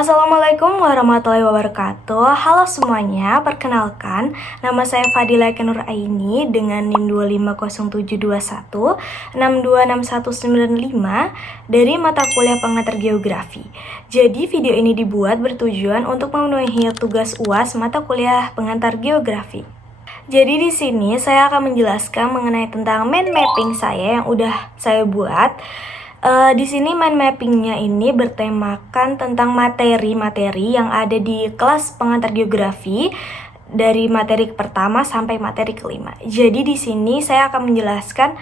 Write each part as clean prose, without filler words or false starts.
Assalamualaikum warahmatullahi wabarakatuh. Halo semuanya, perkenalkan nama saya Fadila Nur Aini dengan NIM 2507721 626195 dari mata kuliah pengantar geografi. Jadi video ini dibuat bertujuan untuk memenuhi tugas UAS mata kuliah pengantar geografi. Jadi di sini saya akan menjelaskan mengenai tentang mind mapping saya yang udah saya buat. Di sini mind mappingnya ini bertemakan tentang materi-materi yang ada di kelas pengantar geografi dari materi pertama sampai materi kelima. Jadi di sini saya akan menjelaskan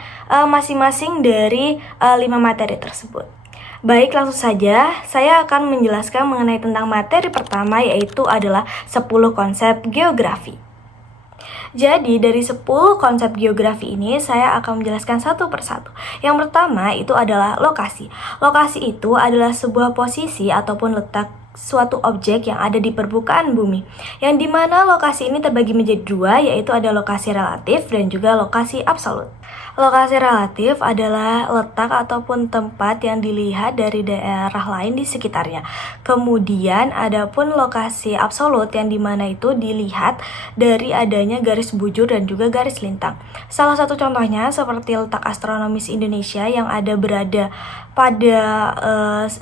masing-masing dari 5 materi tersebut. Baik, langsung saja saya akan menjelaskan mengenai tentang materi pertama, yaitu adalah 10 konsep geografi. Jadi dari 10 konsep geografi ini saya akan menjelaskan satu persatu. Yang pertama itu adalah lokasi. Lokasi itu adalah sebuah posisi ataupun letak suatu objek yang ada di permukaan bumi, yang dimana lokasi ini terbagi menjadi dua, yaitu ada lokasi relatif dan juga lokasi absolut. Lokasi relatif adalah letak ataupun tempat yang dilihat dari daerah lain di sekitarnya. Kemudian ada pun lokasi absolut yang dimana itu dilihat dari adanya garis bujur dan juga garis lintang. Salah satu contohnya seperti letak astronomis Indonesia yang berada pada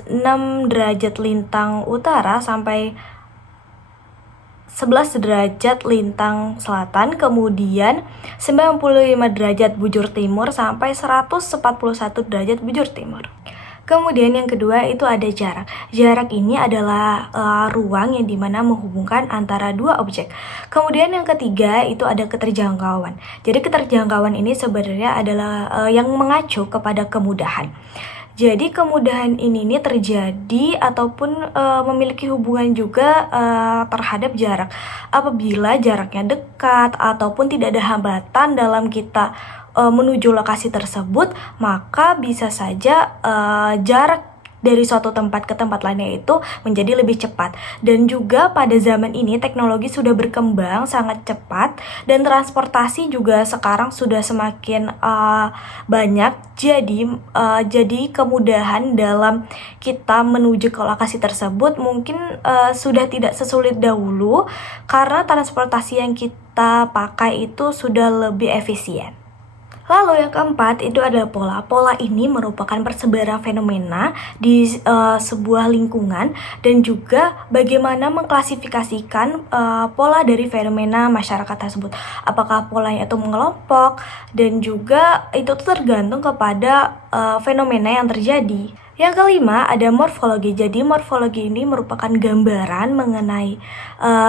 6 derajat lintang utara sampai 11 derajat lintang selatan, kemudian 95 derajat bujur timur sampai 141 derajat bujur timur. Kemudian yang kedua itu ada jarak. Jarak ini adalah ruang yang dimana menghubungkan antara dua objek. Kemudian yang ketiga itu ada keterjangkauan. Jadi keterjangkauan ini sebenarnya adalah yang mengacu kepada kemudahan. Jadi kemudahan ini terjadi ataupun memiliki hubungan juga terhadap jarak. Apabila jaraknya dekat ataupun tidak ada hambatan dalam kita menuju lokasi tersebut, maka bisa saja jarak dari suatu tempat ke tempat lainnya itu menjadi lebih cepat. Dan juga pada zaman ini teknologi sudah berkembang sangat cepat dan transportasi juga sekarang sudah semakin banyak. Jadi kemudahan dalam kita menuju ke lokasi tersebut mungkin sudah tidak sesulit dahulu karena transportasi yang kita pakai itu sudah lebih efisien. Lalu yang keempat itu adalah pola. Pola ini merupakan persebaran fenomena di sebuah lingkungan dan juga bagaimana mengklasifikasikan pola dari fenomena masyarakat tersebut. Apakah polanya itu mengelompok, dan juga itu tergantung kepada fenomena yang terjadi. Yang kelima ada morfologi. Jadi morfologi ini merupakan gambaran mengenai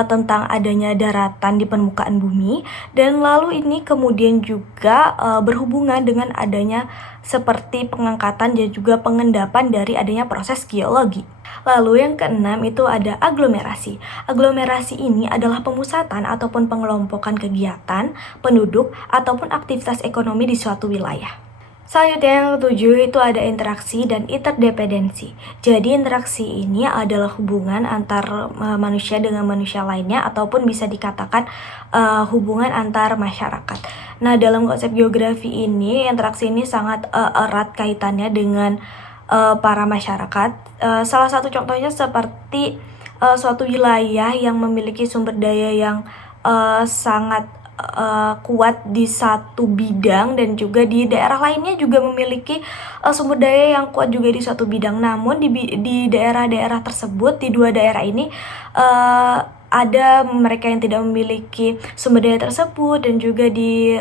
tentang adanya daratan di permukaan bumi, dan lalu ini kemudian juga berhubungan dengan adanya seperti pengangkatan dan juga pengendapan dari adanya proses geologi. Lalu yang keenam itu ada aglomerasi. Aglomerasi ini adalah pemusatan ataupun pengelompokan kegiatan, penduduk, ataupun aktivitas ekonomi di suatu wilayah. Selanjutnya yang ketujuh itu ada interaksi dan interdependensi. Jadi interaksi ini adalah hubungan antar manusia dengan manusia lainnya ataupun bisa dikatakan hubungan antar masyarakat. Nah, dalam konsep geografi ini interaksi ini sangat erat kaitannya dengan para masyarakat. Salah satu contohnya seperti suatu wilayah yang memiliki sumber daya yang sangat kuat di satu bidang, dan juga di daerah lainnya juga memiliki sumber daya yang kuat juga di suatu bidang. Namun di daerah-daerah tersebut, di dua daerah ini ada mereka yang tidak memiliki sumber daya tersebut, dan juga di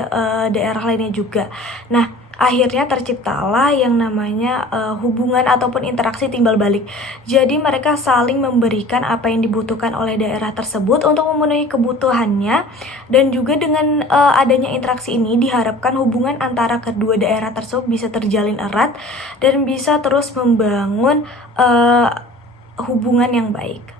daerah lainnya juga. Nah, akhirnya terciptalah yang namanya hubungan ataupun interaksi timbal balik. Jadi mereka saling memberikan apa yang dibutuhkan oleh daerah tersebut untuk memenuhi kebutuhannya, dan juga dengan adanya interaksi ini diharapkan hubungan antara kedua daerah tersebut bisa terjalin erat dan bisa terus membangun hubungan yang baik.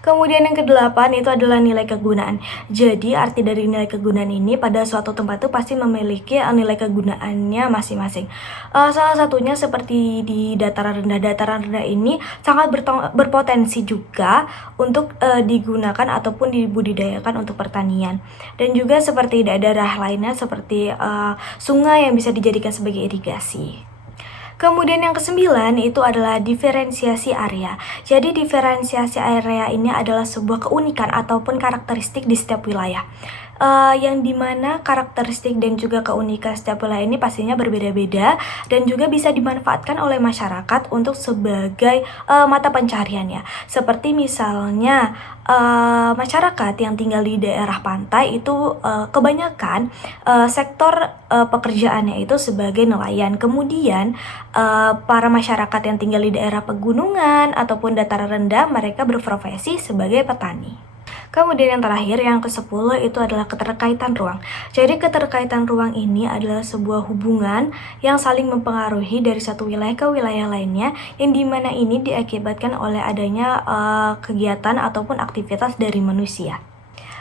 Kemudian yang kedelapan itu adalah nilai kegunaan. Jadi arti dari nilai kegunaan ini pada suatu tempat itu pasti memiliki nilai kegunaannya masing-masing. Salah satunya seperti di dataran rendah. Dataran rendah ini sangat berpotensi juga untuk digunakan ataupun dibudidayakan untuk pertanian. Dan juga seperti daerah lainnya seperti sungai yang bisa dijadikan sebagai irigasi. Kemudian yang kesembilan itu adalah diferensiasi area. Jadi diferensiasi area ini adalah sebuah keunikan ataupun karakteristik di setiap wilayah. Yang dimana karakteristik dan juga keunikan setiap wilayah ini pastinya berbeda-beda dan juga bisa dimanfaatkan oleh masyarakat untuk sebagai mata pencariannya. Seperti misalnya masyarakat yang tinggal di daerah pantai itu kebanyakan sektor pekerjaannya itu sebagai nelayan. Kemudian para masyarakat yang tinggal di daerah pegunungan ataupun dataran rendah mereka berprofesi sebagai petani. Kemudian yang terakhir, yang ke-10 itu adalah keterkaitan ruang. Jadi keterkaitan ruang ini adalah sebuah hubungan yang saling mempengaruhi dari satu wilayah ke wilayah lainnya, yang dimana ini diakibatkan oleh adanya kegiatan ataupun aktivitas dari manusia.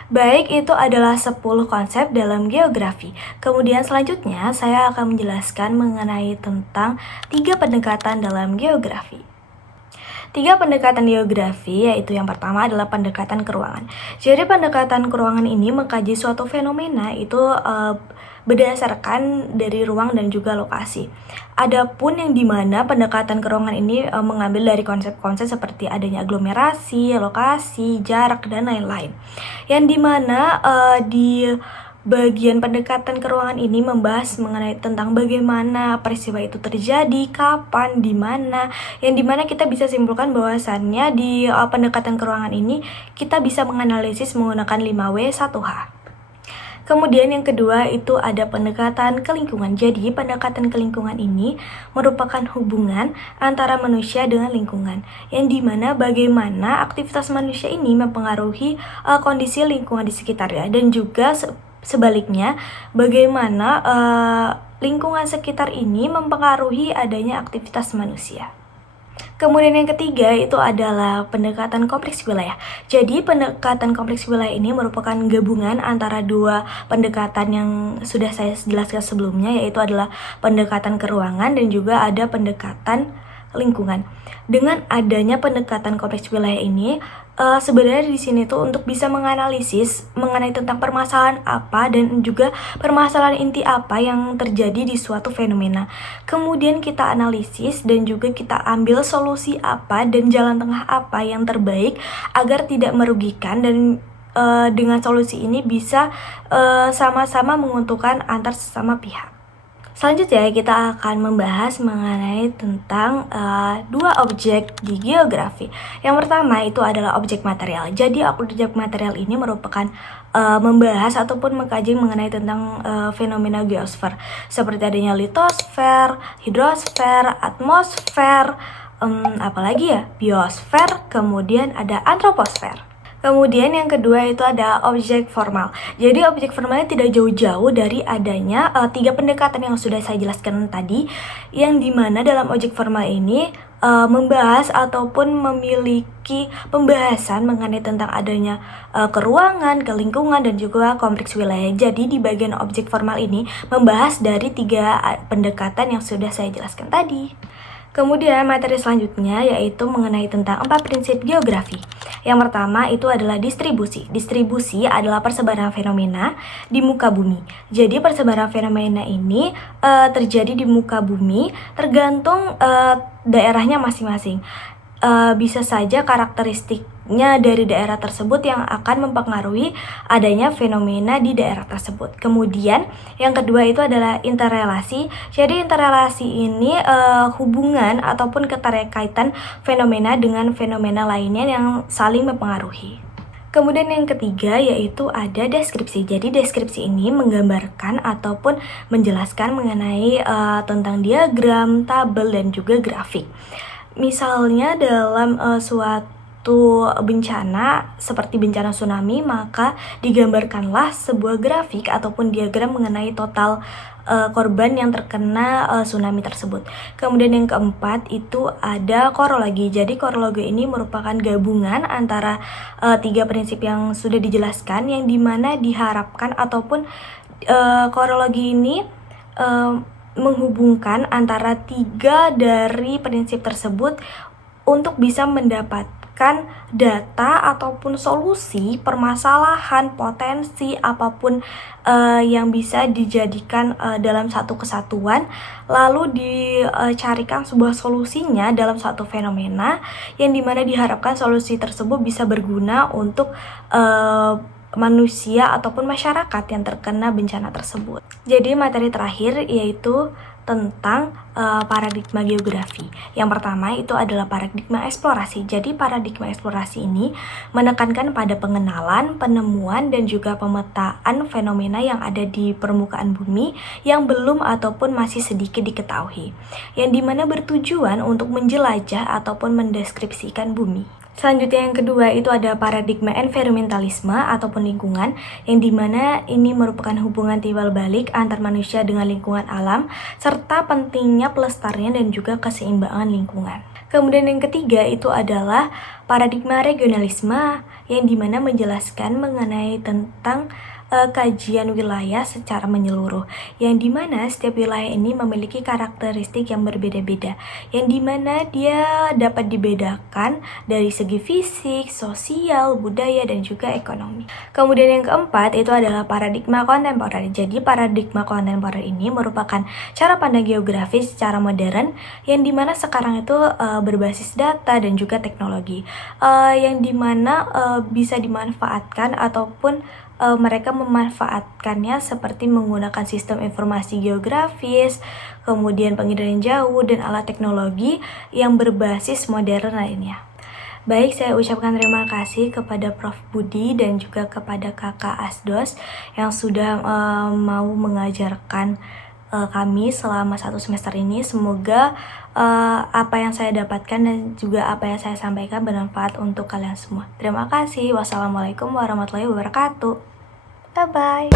Baik, itu adalah 10 konsep dalam geografi. Kemudian selanjutnya saya akan menjelaskan mengenai tentang 3 pendekatan dalam geografi. 3 pendekatan geografi, yaitu yang pertama adalah pendekatan keruangan. Jadi pendekatan keruangan ini mengkaji suatu fenomena itu berdasarkan dari ruang dan juga lokasi. Adapun yang dimana pendekatan keruangan ini mengambil dari konsep-konsep seperti adanya aglomerasi, lokasi, jarak, dan lain-lain. Yang dimana di bagian pendekatan keruangan ini membahas mengenai tentang bagaimana peristiwa itu terjadi, kapan, di mana, yang dimana kita bisa simpulkan bahwasannya di pendekatan keruangan ini kita bisa menganalisis menggunakan 5W1H. Kemudian yang kedua itu ada pendekatan ke lingkungan. Jadi pendekatan ke lingkungan ini merupakan hubungan antara manusia dengan lingkungan, yang dimana bagaimana aktivitas manusia ini mempengaruhi kondisi lingkungan di sekitarnya, dan juga sebaliknya, bagaimana lingkungan sekitar ini mempengaruhi adanya aktivitas manusia. Kemudian yang ketiga itu adalah pendekatan kompleks wilayah. Jadi pendekatan kompleks wilayah ini merupakan gabungan antara 2 pendekatan yang sudah saya jelaskan sebelumnya, yaitu adalah pendekatan keruangan dan juga ada pendekatan lingkungan. Dengan adanya pendekatan kompleks wilayah ini, sebenarnya di sini tuh untuk bisa menganalisis mengenai tentang permasalahan apa dan juga permasalahan inti apa yang terjadi di suatu fenomena. Kemudian kita analisis dan juga kita ambil solusi apa dan jalan tengah apa yang terbaik agar tidak merugikan, dan dengan solusi ini bisa sama-sama menguntungkan antar sesama pihak. Selanjutnya kita akan membahas mengenai tentang 2 objek di geografi. Yang pertama itu adalah objek material. Jadi objek material ini merupakan membahas ataupun mengkaji mengenai tentang fenomena geosfer, seperti adanya litosfer, hidrosfer, atmosfer, apalagi ya, biosfer, kemudian ada antroposfer. Kemudian yang kedua itu ada objek formal. Jadi objek formalnya tidak jauh-jauh dari adanya 3 pendekatan yang sudah saya jelaskan tadi, yang dimana dalam objek formal ini membahas ataupun memiliki pembahasan mengenai tentang adanya keruangan, kelingkungan, dan juga kompleks wilayah. Jadi di bagian objek formal ini membahas dari 3 pendekatan yang sudah saya jelaskan tadi. Kemudian materi selanjutnya yaitu mengenai tentang 4 prinsip geografi. Yang pertama itu adalah distribusi. Distribusi adalah persebaran fenomena di muka bumi. Jadi persebaran fenomena ini terjadi di muka bumi tergantung daerahnya masing-masing. Bisa saja karakteristiknya dari daerah tersebut yang akan mempengaruhi adanya fenomena di daerah tersebut. Kemudian yang kedua itu adalah interrelasi. Jadi interrelasi ini hubungan ataupun keterkaitan fenomena dengan fenomena lainnya yang saling mempengaruhi. Kemudian yang ketiga yaitu ada deskripsi. Jadi deskripsi ini menggambarkan ataupun menjelaskan mengenai tentang diagram, tabel, dan juga grafik. Misalnya dalam suatu bencana seperti bencana tsunami, maka digambarkanlah sebuah grafik ataupun diagram mengenai total korban yang terkena tsunami tersebut. Kemudian yang keempat itu ada korologi. Jadi korologi ini merupakan gabungan antara 3 prinsip yang sudah dijelaskan, yang dimana diharapkan ataupun korologi ini menghubungkan antara 3 dari prinsip tersebut untuk bisa mendapatkan menjelaskan data ataupun solusi permasalahan, potensi apapun yang bisa dijadikan dalam satu kesatuan, lalu dicarikan sebuah solusinya dalam satu fenomena yang dimana diharapkan solusi tersebut bisa berguna untuk manusia ataupun masyarakat yang terkena bencana tersebut. Jadi materi terakhir yaitu tentang paradigma geografi. Yang pertama itu adalah paradigma eksplorasi. Jadi paradigma eksplorasi ini menekankan pada pengenalan, penemuan, dan juga pemetaan fenomena yang ada di permukaan bumi yang belum ataupun masih sedikit diketahui, yang dimana bertujuan untuk menjelajah ataupun mendeskripsikan bumi. Selanjutnya yang kedua itu ada paradigma environmentalisme ataupun lingkungan, yang dimana ini merupakan hubungan timbal balik antar manusia dengan lingkungan alam, serta pentingnya pelestarian dan juga keseimbangan lingkungan. Kemudian yang ketiga itu adalah paradigma regionalisme, yang dimana menjelaskan mengenai tentang kajian wilayah secara menyeluruh, yang dimana setiap wilayah ini memiliki karakteristik yang berbeda-beda, yang dimana dia dapat dibedakan dari segi fisik, sosial, budaya, dan juga ekonomi. Kemudian yang keempat itu adalah paradigma kontemporer. Jadi paradigma kontemporer ini merupakan cara pandang geografi secara modern, yang dimana sekarang itu berbasis data dan juga teknologi, yang dimana bisa dimanfaatkan ataupun mereka memanfaatkannya seperti menggunakan sistem informasi geografis, kemudian penginderaan jauh, dan alat teknologi yang berbasis modern lainnya. Baik, saya ucapkan terima kasih kepada Prof. Budi dan juga kepada Kakak Asdos yang sudah mau mengajarkan kami selama 1 semester ini. Semoga apa yang saya dapatkan dan juga apa yang saya sampaikan bermanfaat untuk kalian semua. Terima kasih. Wassalamualaikum warahmatullahi wabarakatuh. Bye-bye.